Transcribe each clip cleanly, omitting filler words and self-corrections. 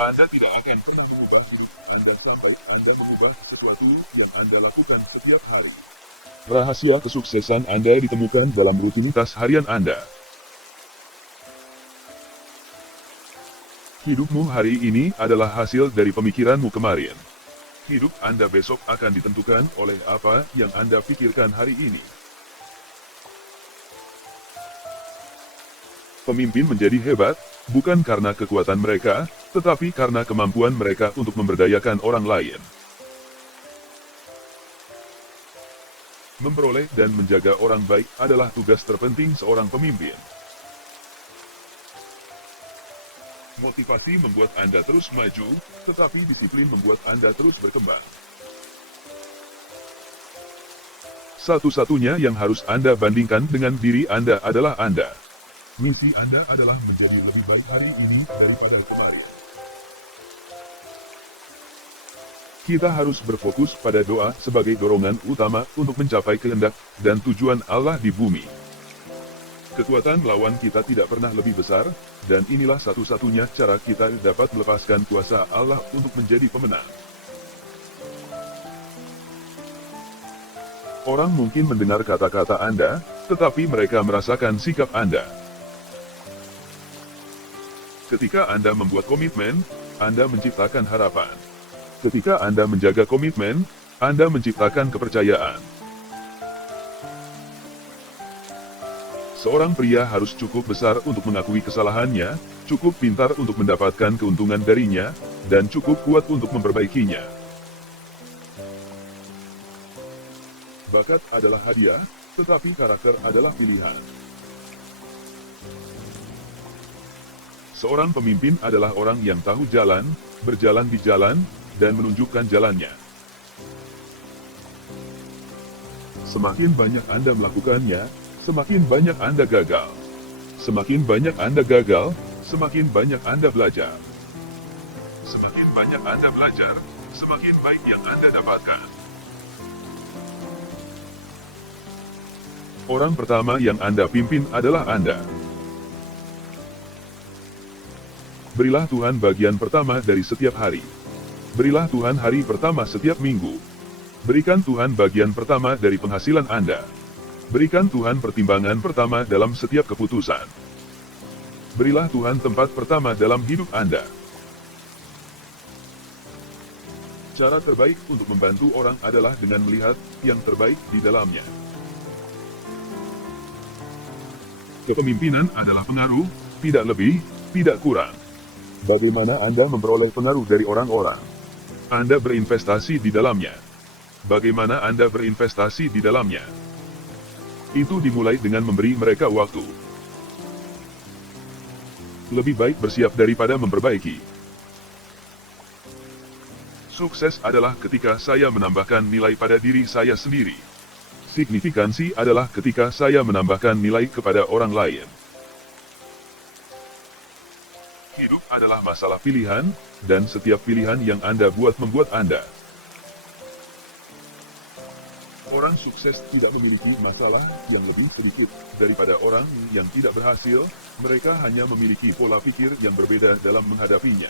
Anda tidak akan pernah mengubah hidup Anda sampai Anda mengubah sesuatu yang Anda lakukan setiap hari. Rahasia kesuksesan Anda ditemukan dalam rutinitas harian Anda. Hidupmu hari ini adalah hasil dari pemikiranmu kemarin. Hidup Anda besok akan ditentukan oleh apa yang Anda pikirkan hari ini. Pemimpin menjadi hebat, bukan karena kekuatan mereka, tetapi karena kemampuan mereka untuk memberdayakan orang lain. Memperoleh dan menjaga orang baik adalah tugas terpenting seorang pemimpin. Motivasi membuat Anda terus maju, tetapi disiplin membuat Anda terus berkembang. Satu-satunya yang harus Anda bandingkan dengan diri Anda adalah Anda. Misi Anda adalah menjadi lebih baik hari ini daripada kemarin. Kita harus berfokus pada doa sebagai dorongan utama untuk mencapai kehendak dan tujuan Allah di bumi. Kekuatan lawan kita tidak pernah lebih besar, dan inilah satu-satunya cara kita dapat melepaskan kuasa Allah untuk menjadi pemenang. Orang mungkin mendengar kata-kata Anda, tetapi mereka merasakan sikap Anda. Ketika Anda membuat komitmen, Anda menciptakan harapan. Ketika Anda menjaga komitmen, Anda menciptakan kepercayaan. Seorang pria harus cukup besar untuk mengakui kesalahannya, cukup pintar untuk mendapatkan keuntungan darinya, dan cukup kuat untuk memperbaikinya. Bakat adalah hadiah, tetapi karakter adalah pilihan. Seorang pemimpin adalah orang yang tahu jalan, berjalan di jalan, dan menunjukkan jalannya. Semakin banyak Anda melakukannya, semakin banyak Anda gagal. Semakin banyak Anda gagal, semakin banyak Anda belajar. Semakin banyak Anda belajar, semakin baik yang Anda dapatkan. Orang pertama yang Anda pimpin adalah Anda. Berilah Tuhan bagian pertama dari setiap hari. Berilah Tuhan hari pertama setiap minggu. Berikan Tuhan bagian pertama dari penghasilan Anda. Berikan Tuhan pertimbangan pertama dalam setiap keputusan. Berilah Tuhan tempat pertama dalam hidup Anda. Cara terbaik untuk membantu orang adalah dengan melihat yang terbaik di dalamnya. Kepemimpinan adalah pengaruh, tidak lebih, tidak kurang. Bagaimana Anda memperoleh pengaruh dari orang-orang? Anda berinvestasi di dalamnya. Bagaimana Anda berinvestasi di dalamnya? Itu dimulai dengan memberi mereka waktu. Lebih baik bersiap daripada memperbaiki. Sukses adalah ketika saya menambahkan nilai pada diri saya sendiri. Signifikansi adalah ketika saya menambahkan nilai kepada orang lain. Hidup adalah masalah pilihan, dan setiap pilihan yang Anda buat membuat Anda. Orang sukses tidak memiliki masalah yang lebih sedikit daripada orang yang tidak berhasil, mereka hanya memiliki pola pikir yang berbeda dalam menghadapinya.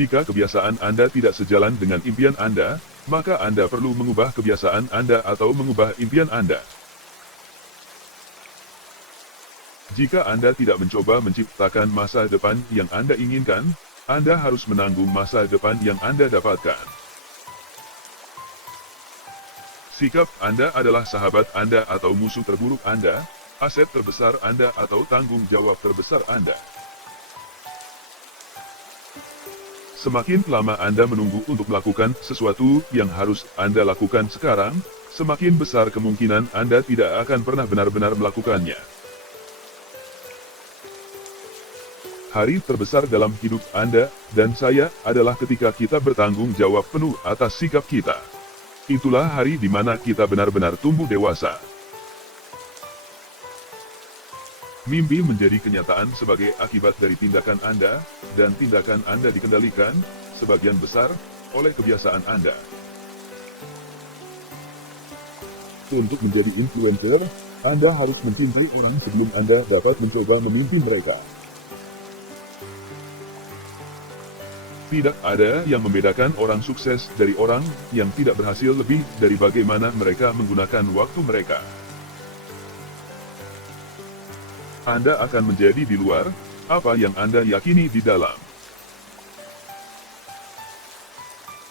Jika kebiasaan Anda tidak sejalan dengan impian Anda, maka Anda perlu mengubah kebiasaan Anda atau mengubah impian Anda. Jika Anda tidak mencoba menciptakan masa depan yang Anda inginkan, Anda harus menanggung masa depan yang Anda dapatkan. Sikap Anda adalah sahabat Anda atau musuh terburuk Anda, aset terbesar Anda atau tanggung jawab terbesar Anda. Semakin lama Anda menunggu untuk melakukan sesuatu yang harus Anda lakukan sekarang, semakin besar kemungkinan Anda tidak akan pernah benar-benar melakukannya. Hari terbesar dalam hidup Anda dan saya adalah ketika kita bertanggung jawab penuh atas sikap kita. Itulah hari di mana kita benar-benar tumbuh dewasa. Mimpi menjadi kenyataan sebagai akibat dari tindakan Anda, dan tindakan Anda dikendalikan, sebagian besar, oleh kebiasaan Anda. Untuk menjadi influencer, Anda harus mencintai orang sebelum Anda dapat mencoba memimpin mereka. Tidak ada yang membedakan orang sukses dari orang yang tidak berhasil lebih dari bagaimana mereka menggunakan waktu mereka. Anda akan menjadi di luar apa yang Anda yakini di dalam.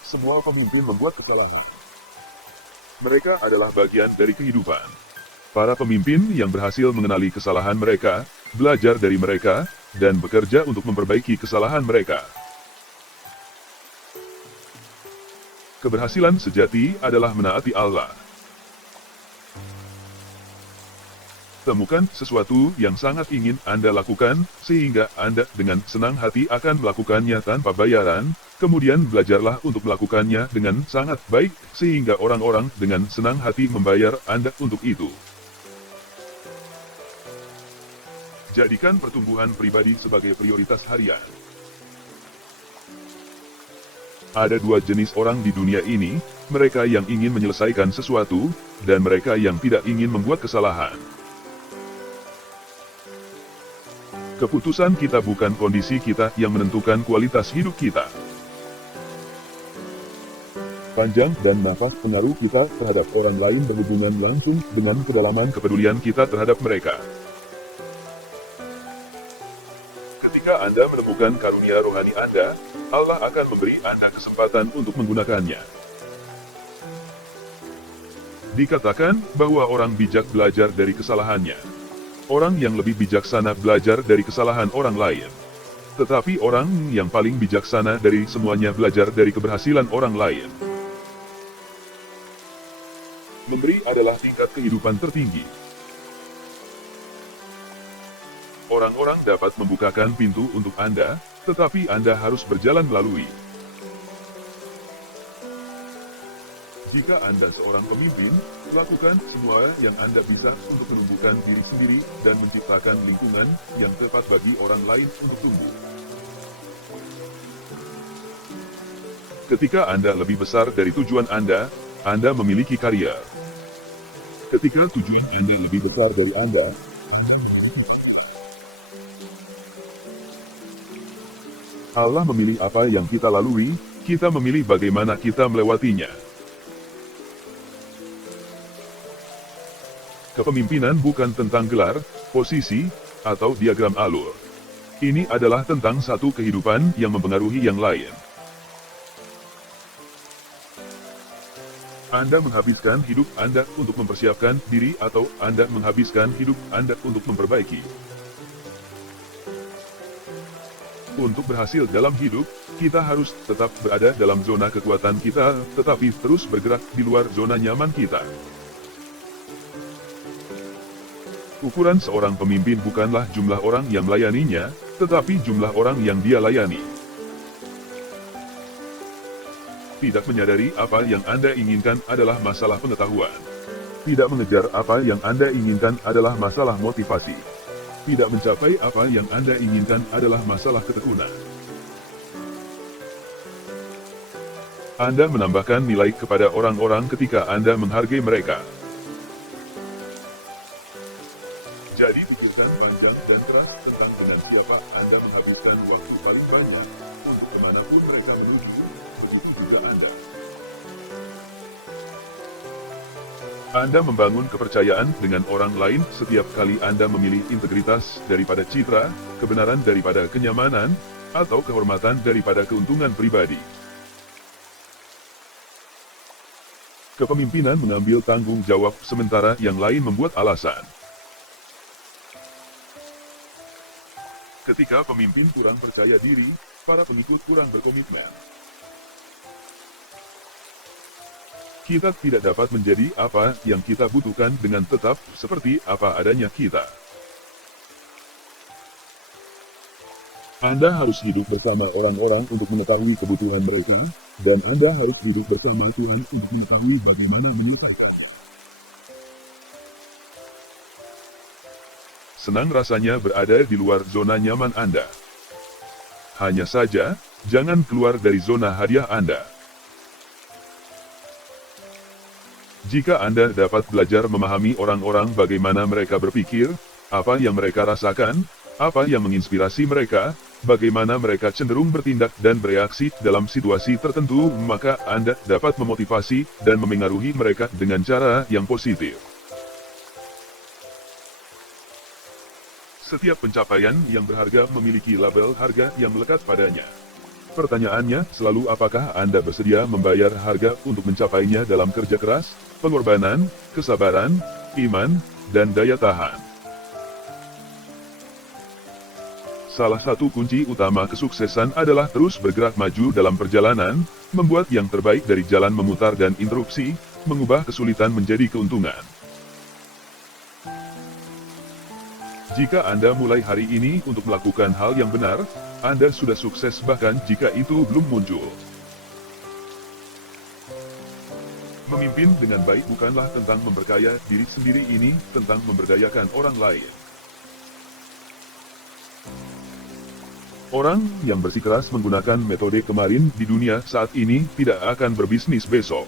Semua pemimpin membuat kesalahan. Mereka adalah bagian dari kehidupan. Para pemimpin yang berhasil mengenali kesalahan mereka, belajar dari mereka, dan bekerja untuk memperbaiki kesalahan mereka. Keberhasilan sejati adalah menaati Allah. Temukan sesuatu yang sangat ingin Anda lakukan, sehingga Anda dengan senang hati akan melakukannya tanpa bayaran, kemudian belajarlah untuk melakukannya dengan sangat baik, sehingga orang-orang dengan senang hati membayar Anda untuk itu. Jadikan pertumbuhan pribadi sebagai prioritas harian. Ada dua jenis orang di dunia ini, mereka yang ingin menyelesaikan sesuatu, dan mereka yang tidak ingin membuat kesalahan. Keputusan kita bukan kondisi kita yang menentukan kualitas hidup kita. Panjang dan nafas pengaruh kita terhadap orang lain berhubungan langsung dengan kedalaman kepedulian kita terhadap mereka. Ketika Anda menemukan karunia rohani Anda, Allah akan memberi Anda kesempatan untuk menggunakannya. Dikatakan bahwa orang bijak belajar dari kesalahannya. Orang yang lebih bijaksana belajar dari kesalahan orang lain. Tetapi orang yang paling bijaksana dari semuanya belajar dari keberhasilan orang lain. Memberi adalah tingkat kehidupan tertinggi. Orang-orang dapat membukakan pintu untuk Anda, tetapi Anda harus berjalan melalui. Jika Anda seorang pemimpin, lakukan semua yang Anda bisa untuk menumbuhkan diri sendiri dan menciptakan lingkungan yang tepat bagi orang lain untuk tumbuh. Ketika Anda lebih besar dari tujuan Anda memiliki karier. Ketika tujuan Anda lebih besar dari Anda, Allah memilih apa yang kita lalui, kita memilih bagaimana kita melewatinya. Kepemimpinan bukan tentang gelar, posisi, atau diagram alur. Ini adalah tentang satu kehidupan yang mempengaruhi yang lain. Anda menghabiskan hidup Anda untuk mempersiapkan diri atau Anda menghabiskan hidup Anda untuk memperbaiki. Untuk berhasil dalam hidup, kita harus tetap berada dalam zona kekuatan kita, tetapi terus bergerak di luar zona nyaman kita. Ukuran seorang pemimpin bukanlah jumlah orang yang melayaninya, tetapi jumlah orang yang dia layani. Tidak menyadari apa yang Anda inginkan adalah masalah pengetahuan. Tidak mengejar apa yang Anda inginkan adalah masalah motivasi. Tidak mencapai apa yang Anda inginkan adalah masalah ketekunan. Anda menambahkan nilai kepada orang-orang ketika Anda menghargai mereka. Jadi pikirkan panjang dan keras tentang dengan siapa Anda menghabiskan waktu paling banyak, untuk kemanapun mereka menuju, begitu juga Anda. Anda membangun kepercayaan dengan orang lain setiap kali Anda memilih integritas daripada citra, kebenaran daripada kenyamanan, atau kehormatan daripada keuntungan pribadi. Kepemimpinan mengambil tanggung jawab sementara yang lain membuat alasan. Ketika pemimpin kurang percaya diri, para pengikut kurang berkomitmen. Kita tidak dapat menjadi apa yang kita butuhkan dengan tetap seperti apa adanya kita. Anda harus hidup bersama orang-orang untuk mengetahui kebutuhan mereka, dan Anda harus hidup bersama Tuhan untuk mengetahui bagaimana menyelesaikan. Senang rasanya berada di luar zona nyaman Anda. Hanya saja, jangan keluar dari zona hadiah Anda. Jika Anda dapat belajar memahami orang-orang bagaimana mereka berpikir, apa yang mereka rasakan, Apa yang menginspirasi mereka, bagaimana mereka cenderung bertindak dan bereaksi dalam situasi tertentu, maka Anda dapat memotivasi dan memengaruhi mereka dengan cara yang positif. Setiap pencapaian yang berharga memiliki label harga yang melekat padanya. Pertanyaannya selalu apakah Anda bersedia membayar harga untuk mencapainya dalam kerja keras, pengorbanan, kesabaran, iman, dan daya tahan. Salah satu kunci utama kesuksesan adalah terus bergerak maju dalam perjalanan, membuat yang terbaik dari jalan memutar dan interupsi, mengubah kesulitan menjadi keuntungan. Jika Anda mulai hari ini untuk melakukan hal yang benar, Anda sudah sukses bahkan jika itu belum muncul. Memimpin dengan baik bukanlah tentang memperkaya diri sendiri, ini tentang memberdayakan orang lain. Orang yang bersikeras menggunakan metode kemarin di dunia saat ini tidak akan berbisnis besok.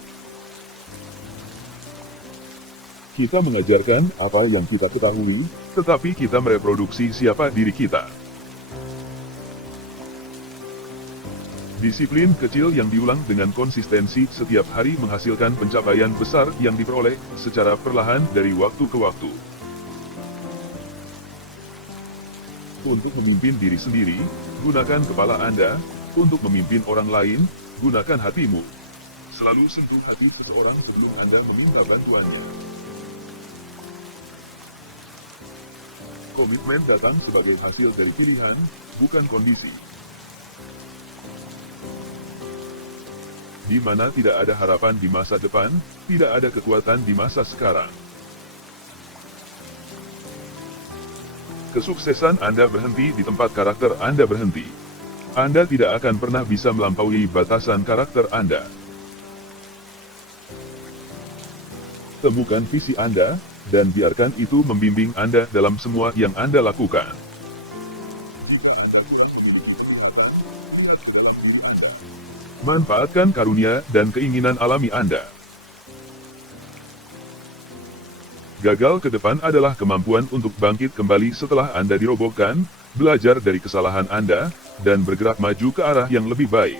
Kita mengajarkan apa yang kita ketahui, tetapi kita mereproduksi siapa diri kita. Disiplin kecil yang diulang dengan konsistensi setiap hari menghasilkan pencapaian besar yang diperoleh secara perlahan dari waktu ke waktu. Untuk memimpin diri sendiri, gunakan kepala Anda. Untuk memimpin orang lain, gunakan hatimu. Selalu sentuh hati seseorang sebelum Anda meminta bantuannya. Komitmen datang sebagai hasil dari pilihan, bukan kondisi. Di mana tidak ada harapan di masa depan, tidak ada kekuatan di masa sekarang. Kesuksesan Anda berhenti di tempat karakter Anda berhenti. Anda tidak akan pernah bisa melampaui batasan karakter Anda. Temukan visi Anda, dan biarkan itu membimbing Anda dalam semua yang Anda lakukan. Manfaatkan karunia dan keinginan alami Anda. Gagal ke depan adalah kemampuan untuk bangkit kembali setelah Anda dirobohkan, belajar dari kesalahan Anda, dan bergerak maju ke arah yang lebih baik.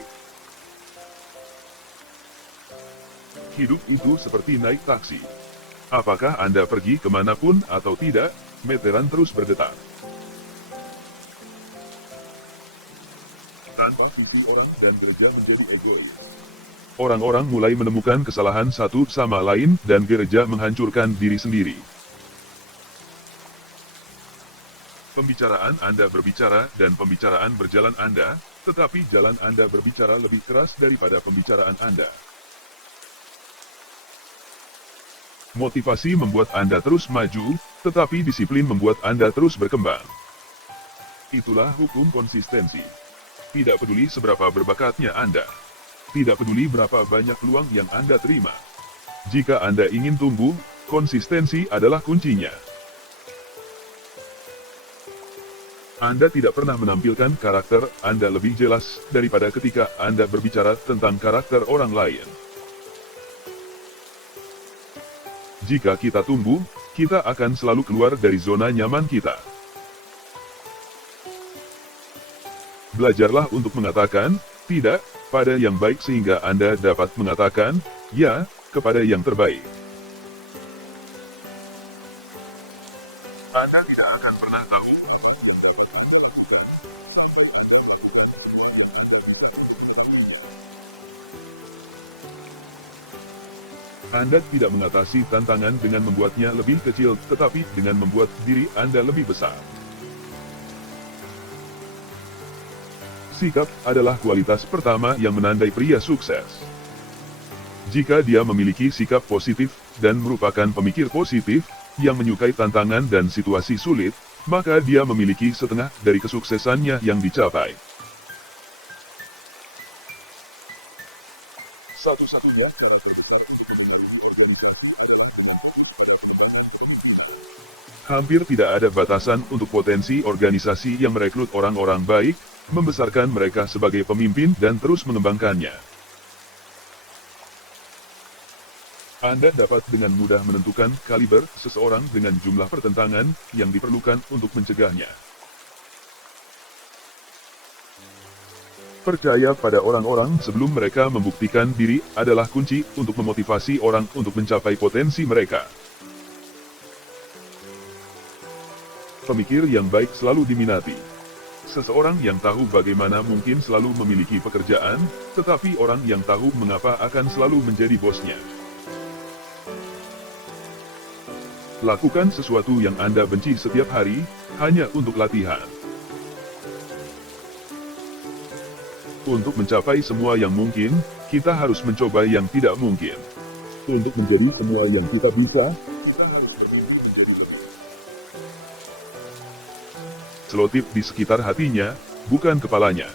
Hidup itu seperti naik taksi. Apakah Anda pergi kemanapun atau tidak, meteran terus berdetak. Tanpa suku orang dan gereja menjadi egois. Orang-orang mulai menemukan kesalahan satu sama lain dan gereja menghancurkan diri sendiri. Pembicaraan Anda berbicara dan pembicaraan berjalan Anda, tetapi jalan Anda berbicara lebih keras daripada pembicaraan Anda. Motivasi membuat Anda terus maju, tetapi disiplin membuat Anda terus berkembang. Itulah hukum konsistensi. Tidak peduli seberapa berbakatnya Anda. Tidak peduli berapa banyak peluang yang Anda terima. Jika Anda ingin tumbuh, konsistensi adalah kuncinya. Anda tidak pernah menampilkan karakter Anda lebih jelas daripada ketika Anda berbicara tentang karakter orang lain. Jika kita tumbuh, kita akan selalu keluar dari zona nyaman kita. Belajarlah untuk mengatakan tidak pada yang baik sehingga Anda dapat mengatakan ya kepada yang terbaik. Anda tidak akan pernah tahu. Anda tidak mengatasi tantangan dengan membuatnya lebih kecil, tetapi dengan membuat diri Anda lebih besar. Sikap adalah kualitas pertama yang menandai pria sukses. Jika dia memiliki sikap positif dan merupakan pemikir positif, yang menyukai tantangan dan situasi sulit, maka dia memiliki setengah dari kesuksesannya yang dicapai. Satu-satunya cara terbesar untuk mempengaruhi organisasi. Hampir tidak ada batasan untuk potensi organisasi yang merekrut orang-orang baik, membesarkan mereka sebagai pemimpin dan terus mengembangkannya. Anda dapat dengan mudah menentukan kaliber seseorang dengan jumlah pertentangan yang diperlukan untuk mencegahnya. Percaya pada orang-orang sebelum mereka membuktikan diri adalah kunci untuk memotivasi orang untuk mencapai potensi mereka. Pemikir yang baik selalu diminati. Seseorang yang tahu bagaimana mungkin selalu memiliki pekerjaan, tetapi orang yang tahu mengapa akan selalu menjadi bosnya. Lakukan sesuatu yang Anda benci setiap hari, hanya untuk latihan. Untuk mencapai semua yang mungkin, kita harus mencoba yang tidak mungkin. Untuk menjadi semua yang kita bisa, selotip di sekitar hatinya, bukan kepalanya.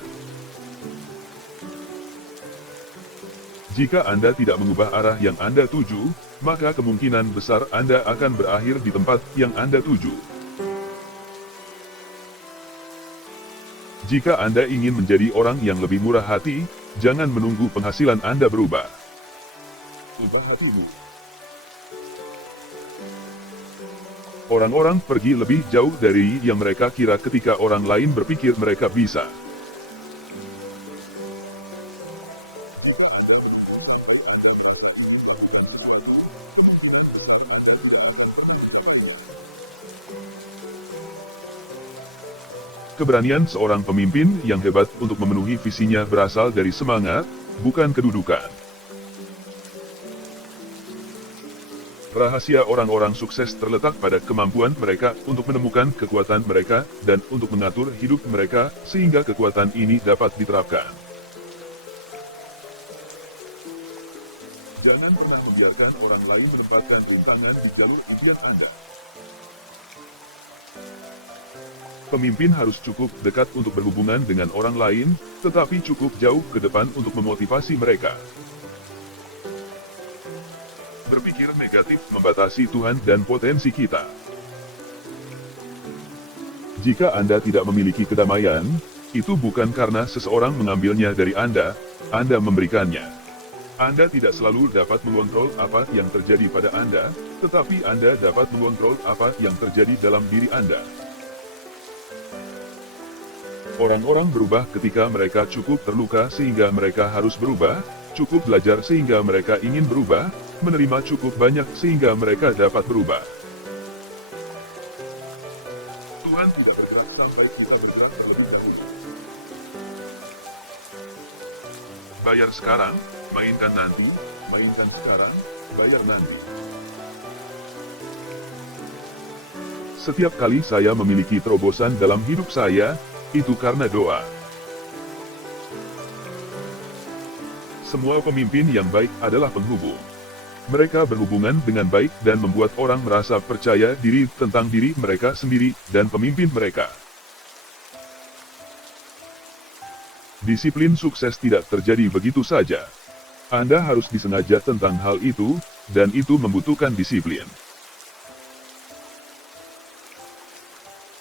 Jika Anda tidak mengubah arah yang Anda tuju, maka kemungkinan besar Anda akan berakhir di tempat yang Anda tuju. Jika Anda ingin menjadi orang yang lebih murah hati, jangan menunggu penghasilan Anda berubah. Ubah hatimu. Orang-orang pergi lebih jauh dari yang mereka kira ketika orang lain berpikir mereka bisa. Keberanian seorang pemimpin yang hebat untuk memenuhi visinya berasal dari semangat, bukan kedudukan. Rahasia orang-orang sukses terletak pada kemampuan mereka untuk menemukan kekuatan mereka dan untuk mengatur hidup mereka sehingga kekuatan ini dapat diterapkan. Jangan pernah membiarkan orang lain menempatkan rintangan di jalur impian Anda. Pemimpin harus cukup dekat untuk berhubungan dengan orang lain, tetapi cukup jauh ke depan untuk memotivasi mereka. Berpikir negatif membatasi Tuhan dan potensi kita. Jika Anda tidak memiliki kedamaian, itu bukan karena seseorang mengambilnya dari Anda memberikannya. Anda tidak selalu dapat mengontrol apa yang terjadi pada Anda, tetapi Anda dapat mengontrol apa yang terjadi dalam diri Anda. Orang-orang berubah ketika mereka cukup terluka sehingga mereka harus berubah, cukup belajar sehingga mereka ingin berubah, menerima cukup banyak sehingga mereka dapat berubah. Tuhan tidak bergerak sampai kita bergerak terlebih dahulu. Bayar sekarang, mainkan nanti, mainkan sekarang, bayar nanti. Setiap kali saya memiliki terobosan dalam hidup saya, itu karena doa. Semua pemimpin yang baik adalah penghubung. Mereka berhubungan dengan baik dan membuat orang merasa percaya diri tentang diri mereka sendiri dan pemimpin mereka. Disiplin sukses tidak terjadi begitu saja. Anda harus disengaja tentang hal itu, dan itu membutuhkan disiplin.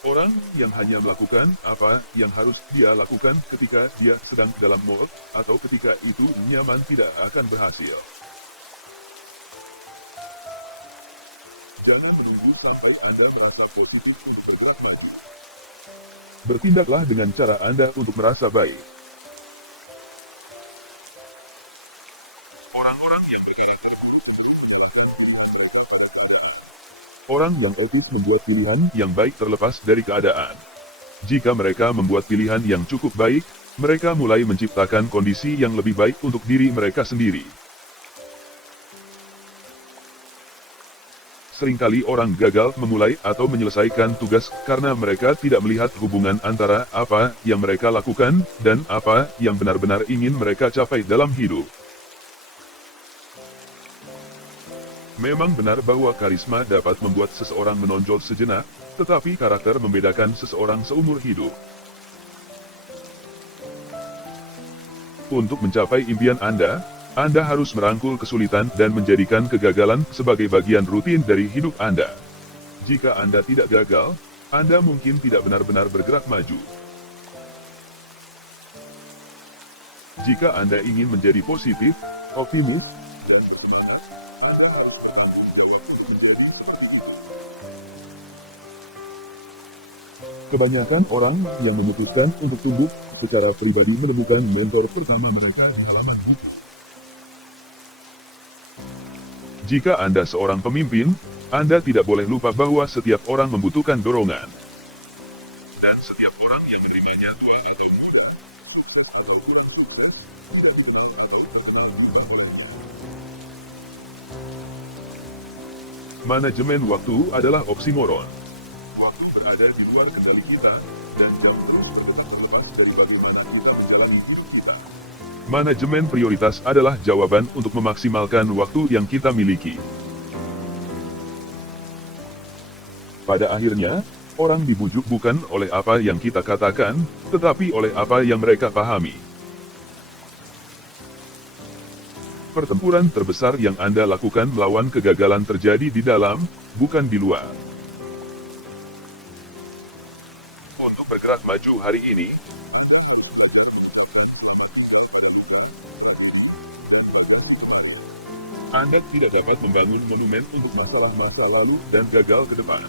Orang yang hanya melakukan apa yang harus dia lakukan ketika dia sedang dalam mood, atau ketika itu nyaman tidak akan berhasil. Jangan menunggu sampai Anda merasa positif untuk bergerak maju. Bertindaklah dengan cara Anda untuk merasa baik. Orang yang etis membuat pilihan yang baik terlepas dari keadaan. Jika mereka membuat pilihan yang cukup baik, mereka mulai menciptakan kondisi yang lebih baik untuk diri mereka sendiri. Seringkali orang gagal memulai atau menyelesaikan tugas karena mereka tidak melihat hubungan antara apa yang mereka lakukan dan apa yang benar-benar ingin mereka capai dalam hidup. Memang benar bahwa karisma dapat membuat seseorang menonjol sejenak, tetapi karakter membedakan seseorang seumur hidup. Untuk mencapai impian Anda harus merangkul kesulitan dan menjadikan kegagalan sebagai bagian rutin dari hidup Anda. Jika Anda tidak gagal, Anda mungkin tidak benar-benar bergerak maju. Jika Anda ingin menjadi positif, optimis, kebanyakan orang yang memutuskan untuk tunduk secara pribadi menemukan mentor pertama mereka di halaman YouTube. Jika Anda seorang pemimpin, Anda tidak boleh lupa bahwa setiap orang membutuhkan dorongan. Dan setiap orang yang menerimanya tua atau muda. Manajemen waktu adalah oksimoron. Waktu berada di luar kendali kita, dan jam terus bergerak dari bagaimana kita menjalani hidup kita. Manajemen prioritas adalah jawaban untuk memaksimalkan waktu yang kita miliki. Pada akhirnya, orang dibujuk bukan oleh apa yang kita katakan, tetapi oleh apa yang mereka pahami. Pertempuran terbesar yang Anda lakukan melawan kegagalan terjadi di dalam, bukan di luar. Untuk bergerak maju hari ini, Anda tidak dapat membangun monumen untuk masalah masa lalu dan gagal ke depan.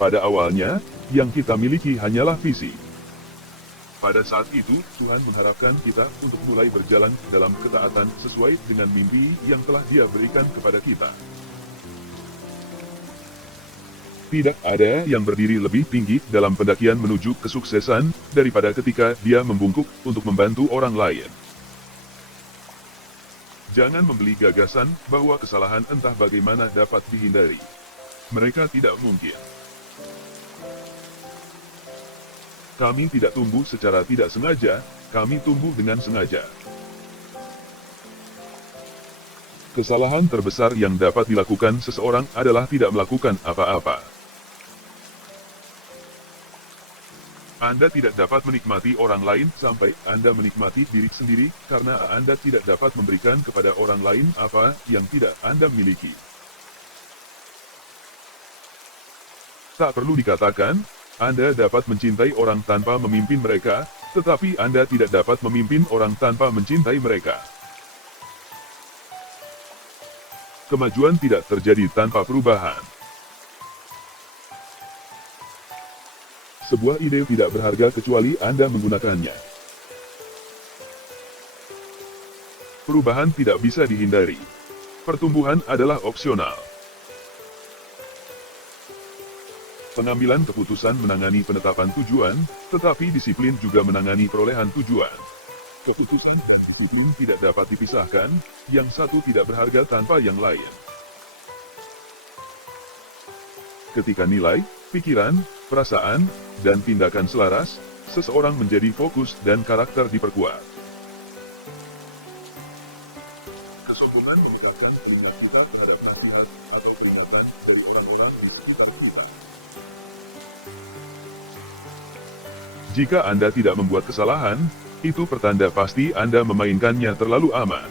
Pada awalnya, yang kita miliki hanyalah visi. Pada saat itu, Tuhan mengharapkan kita untuk mulai berjalan dalam ketaatan sesuai dengan mimpi yang telah Dia berikan kepada kita. Tidak ada yang berdiri lebih tinggi dalam pendakian menuju kesuksesan daripada ketika dia membungkuk untuk membantu orang lain. Jangan membeli gagasan bahwa kesalahan entah bagaimana dapat dihindari. Mereka tidak mungkin. Kami tidak tumbuh secara tidak sengaja, kami tumbuh dengan sengaja. Kesalahan terbesar yang dapat dilakukan seseorang adalah tidak melakukan apa-apa. Anda tidak dapat menikmati orang lain sampai Anda menikmati diri sendiri, karena Anda tidak dapat memberikan kepada orang lain apa yang tidak Anda miliki. Tak perlu dikatakan, Anda dapat mencintai orang tanpa memimpin mereka, tetapi Anda tidak dapat memimpin orang tanpa mencintai mereka. Kemajuan tidak terjadi tanpa perubahan. Sebuah ide tidak berharga kecuali Anda menggunakannya. Perubahan tidak bisa dihindari. Pertumbuhan adalah opsional. Pengambilan keputusan menangani penetapan tujuan, tetapi disiplin juga menangani perolehan tujuan. Keputusan dan disiplin tidak dapat dipisahkan, yang satu tidak berharga tanpa yang lain. Ketika nilai, pikiran, perasaan, dan tindakan selaras, seseorang menjadi fokus dan karakter diperkuat. Kesombongan meningkatkan minat kita terhadap nasihat atau peringatan dari orang-orang di sekitar kita. Jika Anda tidak membuat kesalahan, itu pertanda pasti Anda memainkannya terlalu aman.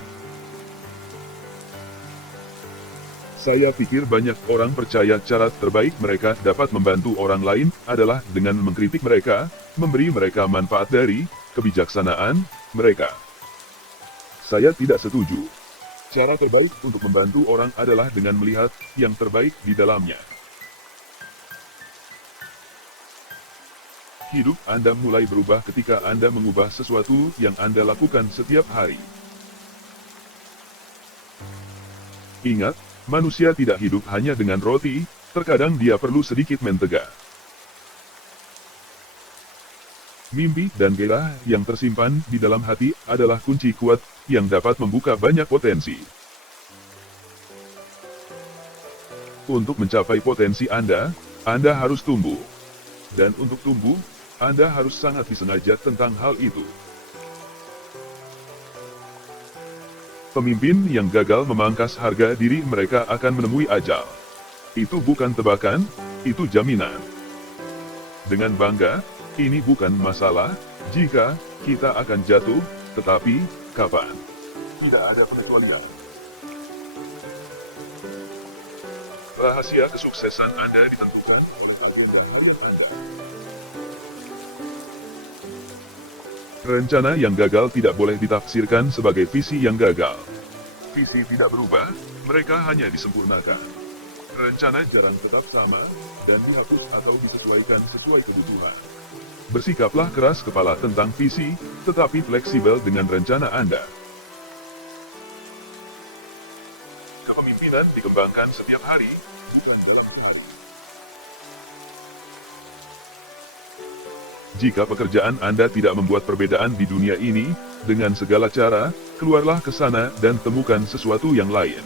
Saya pikir banyak orang percaya cara terbaik mereka dapat membantu orang lain adalah dengan mengkritik mereka, memberi mereka manfaat dari kebijaksanaan mereka. Saya tidak setuju. Cara terbaik untuk membantu orang adalah dengan melihat yang terbaik di dalamnya. Hidup Anda mulai berubah ketika Anda mengubah sesuatu yang Anda lakukan setiap hari. Ingat, manusia tidak hidup hanya dengan roti, terkadang dia perlu sedikit mentega. Mimpi dan gairah yang tersimpan di dalam hati adalah kunci kuat yang dapat membuka banyak potensi. Untuk mencapai potensi Anda harus tumbuh. Dan untuk tumbuh, Anda harus sangat disengaja tentang hal itu. Pemimpin yang gagal memangkas harga diri mereka akan menemui ajal. Itu bukan tebakan, itu jaminan. Dengan bangga, ini bukan masalah, jika kita akan jatuh, tetapi kapan? Tidak ada pengecualian. Rahasia kesuksesan Anda ditentukan oleh agenda harian Anda. Rencana yang gagal tidak boleh ditafsirkan sebagai visi yang gagal. Visi tidak berubah, mereka hanya disempurnakan. Rencana jarang tetap sama, dan dihapus atau disesuaikan sesuai kebutuhan. Bersikaplah keras kepala tentang visi, tetapi fleksibel dengan rencana Anda. Kepemimpinan dikembangkan setiap hari, bukan dalam hari. Jika pekerjaan Anda tidak membuat perbedaan di dunia ini, dengan segala cara, keluarlah ke sana dan temukan sesuatu yang lain.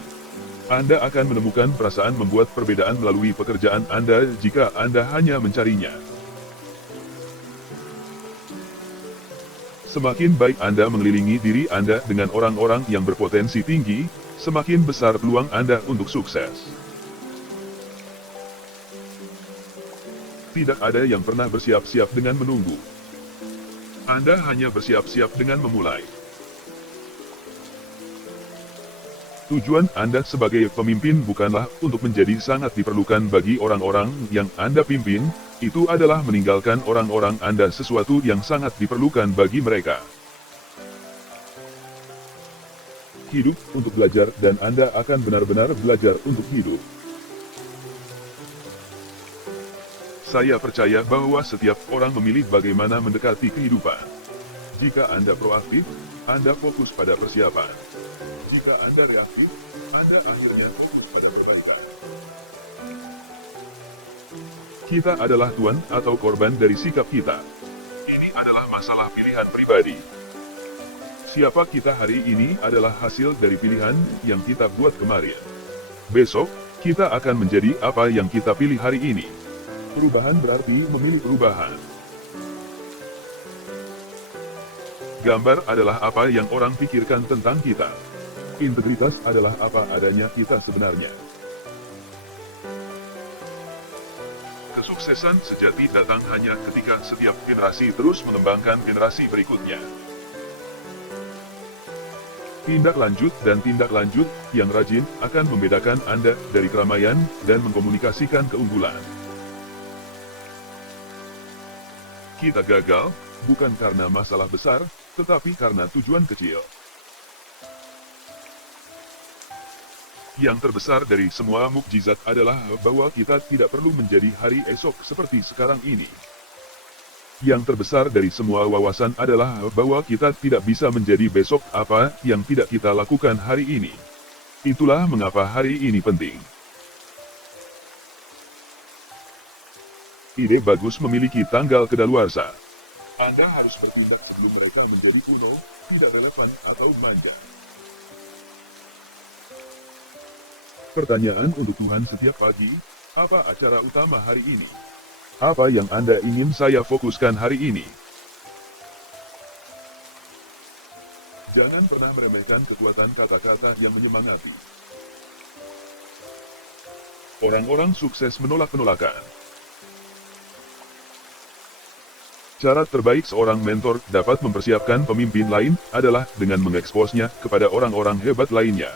Anda akan menemukan perasaan membuat perbedaan melalui pekerjaan Anda jika Anda hanya mencarinya. Semakin baik Anda mengelilingi diri Anda dengan orang-orang yang berpotensi tinggi, semakin besar peluang Anda untuk sukses. Tidak ada yang pernah bersiap-siap dengan menunggu. Anda hanya bersiap-siap dengan memulai. Tujuan Anda sebagai pemimpin bukanlah untuk menjadi sangat diperlukan bagi orang-orang yang Anda pimpin, itu adalah meninggalkan orang-orang Anda sesuatu yang sangat diperlukan bagi mereka. Hidup untuk belajar dan Anda akan benar-benar belajar untuk hidup. Saya percaya bahwa setiap orang memilih bagaimana mendekati kehidupan. Jika Anda proaktif, Anda fokus pada persiapan. Jika Anda reaktif, Anda akhirnya fokus pada perbaikan. Kita adalah tuan atau korban dari sikap kita. Ini adalah masalah pilihan pribadi. Siapa kita hari ini adalah hasil dari pilihan yang kita buat kemarin. Besok, kita akan menjadi apa yang kita pilih hari ini. Perubahan berarti memilih perubahan. Gambar adalah apa yang orang pikirkan tentang kita. Integritas adalah apa adanya kita sebenarnya. Kesuksesan sejati datang hanya ketika setiap generasi terus mengembangkan generasi berikutnya. Tindak lanjut dan tindak lanjut yang rajin akan membedakan Anda dari keramaian dan mengkomunikasikan keunggulan. Kita gagal, bukan karena masalah besar, tetapi karena tujuan kecil. Yang terbesar dari semua mukjizat adalah bahwa kita tidak perlu menjadi hari esok seperti sekarang ini. Yang terbesar dari semua wawasan adalah bahwa kita tidak bisa menjadi besok apa yang tidak kita lakukan hari ini. Itulah mengapa hari ini penting. Ide bagus memiliki tanggal kedaluarsa. Anda harus bertindak sebelum mereka menjadi kuno, tidak relevan atau manja. Pertanyaan untuk Tuhan setiap pagi, apa acara utama hari ini? Apa yang Anda ingin saya fokuskan hari ini? Jangan pernah meremehkan kekuatan kata-kata yang menyemangati. Orang-orang sukses menolak penolakan. Cara terbaik seorang mentor dapat mempersiapkan pemimpin lain adalah dengan mengeksposnya kepada orang-orang hebat lainnya.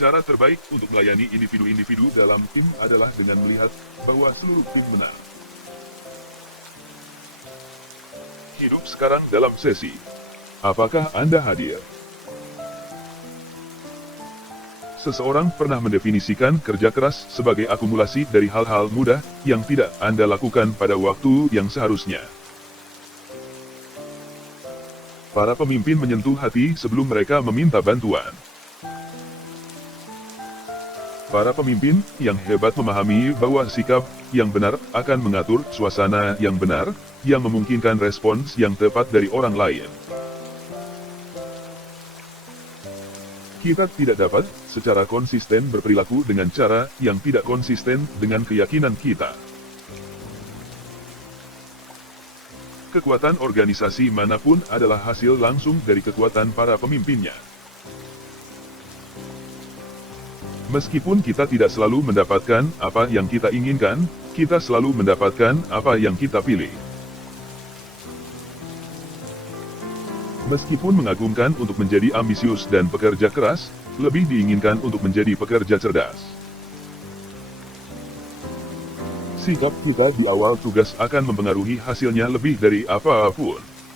Cara terbaik untuk melayani individu-individu dalam tim adalah dengan melihat bahwa seluruh tim menang. Hidup sekarang dalam sesi. Apakah Anda hadir? Seseorang pernah mendefinisikan kerja keras sebagai akumulasi dari hal-hal mudah yang tidak Anda lakukan pada waktu yang seharusnya. Para pemimpin menyentuh hati sebelum mereka meminta bantuan. Para pemimpin yang hebat memahami bahwa sikap yang benar akan mengatur suasana yang benar, yang memungkinkan respons yang tepat dari orang lain. Kita tidak dapat secara konsisten berperilaku dengan cara yang tidak konsisten dengan keyakinan kita. Kekuatan organisasi manapun adalah hasil langsung dari kekuatan para pemimpinnya. Meskipun kita tidak selalu mendapatkan apa yang kita inginkan, kita selalu mendapatkan apa yang kita pilih. Meskipun mengagumkan untuk menjadi ambisius dan pekerja keras, lebih diinginkan untuk menjadi pekerja cerdas. Sikap kita di awal tugas akan mempengaruhi hasilnya lebih dari apapun.